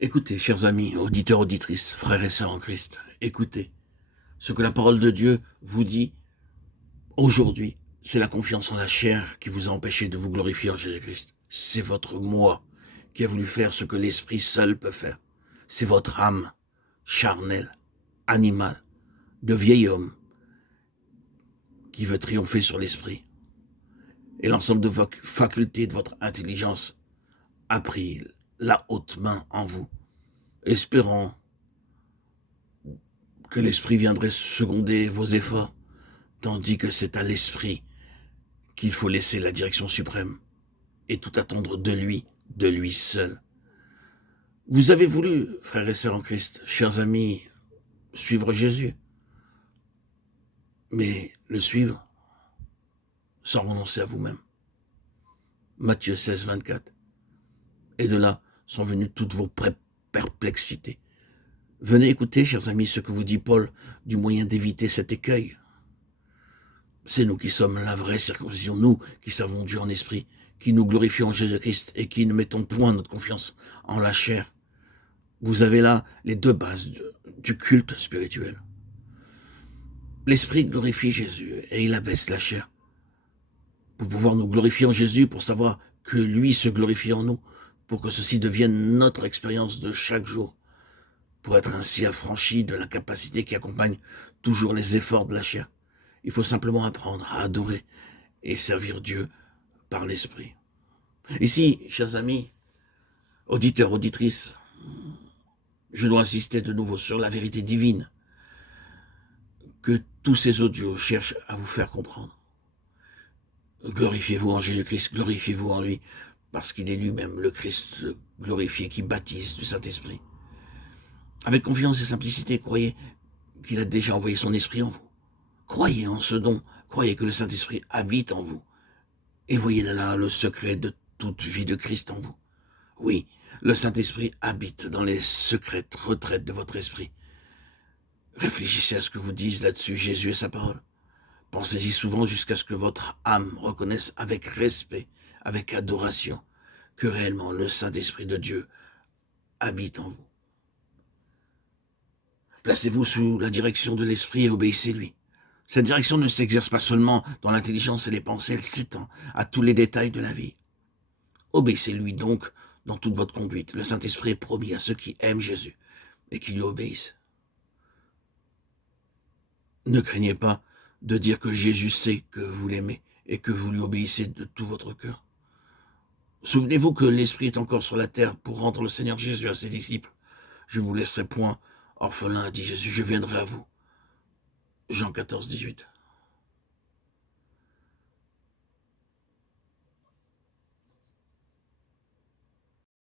Écoutez, chers amis, auditeurs, auditrices, frères et sœurs en Christ, écoutez. Ce que la parole de Dieu vous dit aujourd'hui, c'est la confiance en la chair qui vous a empêché de vous glorifier en Jésus-Christ. C'est votre moi qui a voulu faire ce que l'esprit seul peut faire. C'est votre âme charnelle, animale, de vieil homme qui veut triompher sur l'esprit. Et l'ensemble de vos facultés, de votre intelligence a pris la haute main en vous, espérant que l'esprit viendrait seconder vos efforts, tandis que c'est à l'esprit qu'il faut laisser la direction suprême et tout attendre de lui seul. Vous avez voulu, frères et sœurs en Christ, chers amis, suivre Jésus, mais le suivre sans renoncer à vous-même. Matthieu 16, 24. Et de là sont venues toutes vos perplexités. Venez écouter, chers amis, ce que vous dit Paul du moyen d'éviter cet écueil. C'est nous qui sommes la vraie circoncision, nous qui savons Dieu en esprit, qui nous glorifions en Jésus-Christ et qui ne mettons point notre confiance en la chair. Vous avez là les deux bases du culte spirituel. L'esprit glorifie Jésus et il abaisse la chair. Pour pouvoir nous glorifier en Jésus, pour savoir que lui se glorifie en nous, pour que ceci devienne notre expérience de chaque jour, pour être ainsi affranchi de l'incapacité qui accompagne toujours les efforts de la chair. Il faut simplement apprendre à adorer et servir Dieu par l'esprit. Ici, chers amis, auditeurs, auditrices, je dois insister de nouveau sur la vérité divine que tous ces audios cherchent à vous faire comprendre. Glorifiez-vous en Jésus-Christ, glorifiez-vous en lui, parce qu'il est lui-même le Christ glorifié qui baptise du Saint-Esprit. Avec confiance et simplicité, croyez qu'il a déjà envoyé son esprit en vous. Croyez en ce don, croyez que le Saint-Esprit habite en vous. Et voyez là le secret de toute vie de Christ en vous. Oui, le Saint-Esprit habite dans les secrètes retraites de votre esprit. Réfléchissez à ce que vous disent là-dessus Jésus et sa parole. Pensez-y souvent jusqu'à ce que votre âme reconnaisse avec respect, avec adoration, que réellement le Saint-Esprit de Dieu habite en vous. Placez-vous sous la direction de l'Esprit et obéissez-lui. Cette direction ne s'exerce pas seulement dans l'intelligence et les pensées, elle s'étend à tous les détails de la vie. Obéissez-lui donc dans toute votre conduite. Le Saint-Esprit est promis à ceux qui aiment Jésus et qui lui obéissent. Ne craignez pas de dire que Jésus sait que vous l'aimez et que vous lui obéissez de tout votre cœur. Souvenez-vous que l'Esprit est encore sur la terre pour rendre le Seigneur Jésus à ses disciples. Je ne vous laisserai point orphelin, dit Jésus, je viendrai à vous. Jean 14, 18.